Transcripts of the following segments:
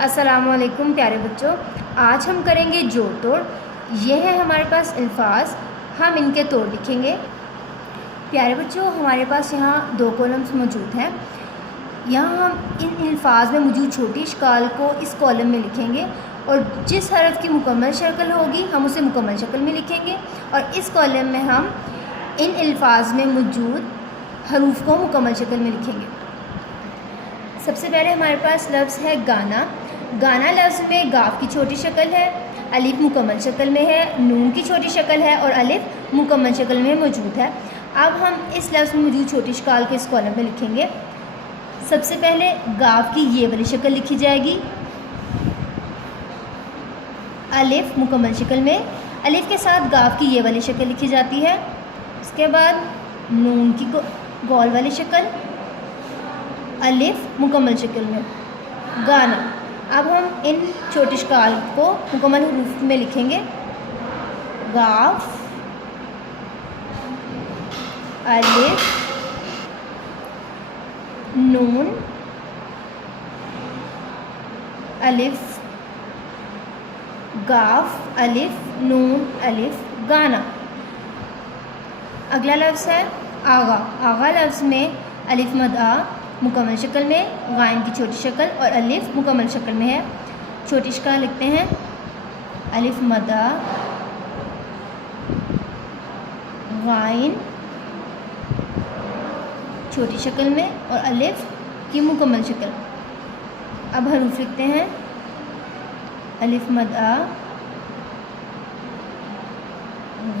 अस्सलामुअलैकुम प्यारे बच्चों, आज हम करेंगे जोड़ तोड़। ये है हमारे पास अल्फाज, हम इनके तोड़ लिखेंगे। प्यारे बच्चों, हमारे पास यहाँ दो कॉलम्स मौजूद हैं। यहाँ हम इन अल्फाज में मौजूद छोटी इश्काल को इस कॉलम में लिखेंगे और जिस हरफ की मुकम्मल शक्ल होगी हम उसे मुकम्मल शक्ल में लिखेंगे और इस कॉलम में हम इन अल्फाज में मौजूद हरूफ को मुकम्मल शक्ल में लिखेंगे। सबसे पहले हमारे पास लफ्ज़ है गाना। गाना लफ्ज़ में गाफ की छोटी शक्ल है, अलिफ मुकम्मल शक्ल में है, नून की छोटी शक्ल है और अलिफ मुकम्मल शक्ल में मौजूद है। अब हम इस लफ्ज़ में मौजूद छोटी इश्काल को इस कॉलम में लिखेंगे। सबसे पहले गाफ की ये वाली शक्ल लिखी जाएगी, अलिफ मुकम्मल शक्ल में, अलिफ के साथ गाफ की ये वाली शक्ल लिखी जाती है। उसके बाद नून की गोल वाली शक्ल, अलिफ मुकम्मल शक्ल में, गाना। अब हम इन छोटी इश्काल को मुकम्मल हरूफ में लिखेंगे। गाफ, अलिफ, नून, अलिफ, गाफ, अलिफ, नून, अलिफ, गाना। अगला लफ्ज़ है आगा। आगा लफ्ज़ में अलिफ मद आ मुकम्मल शक्ल में, गाइन की छोटी शक्ल और अलिफ मुकम्मल शक्ल में है। छोटी इश्काल लिखते हैं, अलिफ मद आ, गाइन छोटी शक्ल में और अलिफ की मुकम्मल शक्ल। अब हरूफ लिखते हैं, अलिफ मद आ,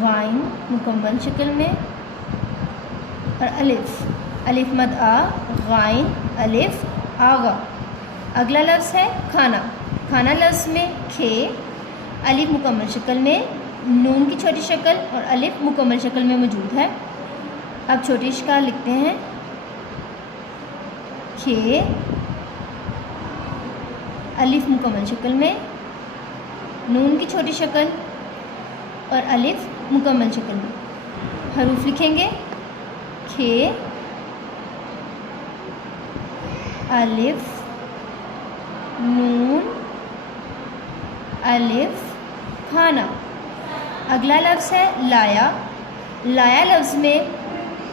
गाइन मुकम्मल शक्ल में और अलिफ, अलिफ मद आ, गाइन, अलिफ, आगा। अगला लफ्ज़ है खाना। खाना लफ्ज़ में खे, अलिफ मुकम्मल शक्ल में, नून की छोटी शक्ल और अलिफ मुकम्मल शक्ल में मौजूद है। अब छोटी इश्काल लिखते हैं, खे, अलिफ मुकम्मल शक्ल में, नून की छोटी शक्ल और अलिफ मुकम्मल शक्ल में। हरूफ लिखेंगे, खे, अलिफ, नून, अलिफ, खाना। अगला लफ्ज़ है लाया। लाया लफ्ज़ में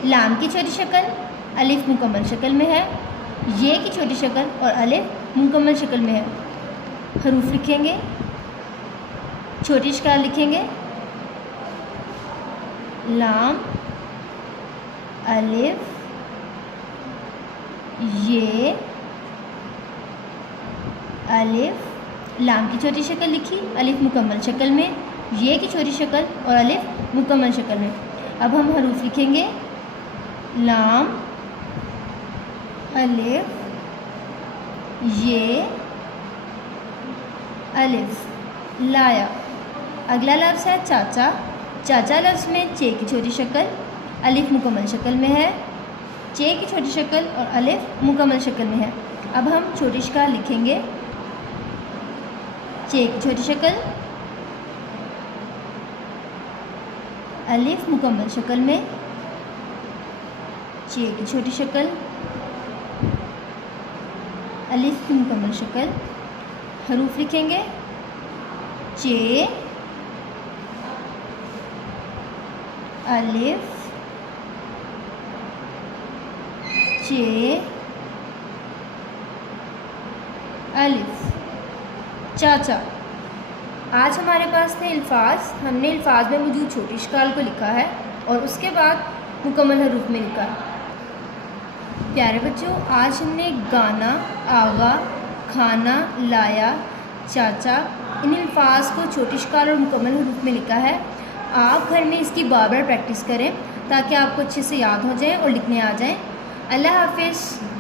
लाम की छोटी शक्ल, अलिफ मुकम्मल शक्ल में है, ये की छोटी शक्ल और अलिफ मुकम्मल शक्ल में है। हरूफ लिखेंगे, छोटी इश्काल लिखेंगे, लाम, अलिफ, ये, अलिफ, लाम की छोटी शक्ल लिखी, अलिफ मुकम्मल शक्ल में, ये की छोटी शक्ल और अलिफ मुकम्मल शक्ल में। अब हम हरूफ लिखेंगे, लाम, अलिफ, ये, अलिफ, लाया। अगला लफ्ज़ है चाचा। चाचा लफ्ज़ में चे की छोटी शक्ल, अलिफ मुकम्मल शक्ल में है, चे की छोटी शक्ल और अलिफ मुकम्मल शक्ल में है। अब हम छोटी इश्काल लिखेंगे, चे की छोटी शक्ल, अलिफ मुकम्मल शक्ल में, चे की छोटी शक्ल, अलिफ की मुकम्मल शक्ल। हरूफ लिखेंगे, चे, अलिफ, चे, अलिफ, चाचा। आज हमारे पास थे अल्फाज। हमने अल्फाज में मौजूद छोटी इश्काल को लिखा है और उसके बाद मुकम्मल हरूफ में लिखा है। प्यारे बच्चों, आज हमने गाना, आगा, खाना, लाया, चाचा, इन अल्फाज को छोटी इश्काल और मुकम्मल हरूफ में लिखा है। आप घर में इसकी बार बार प्रैक्टिस करें ताकि आपको अच्छे से याद हो जाए और लिखने आ जाए। अल्लाह हाफिज़।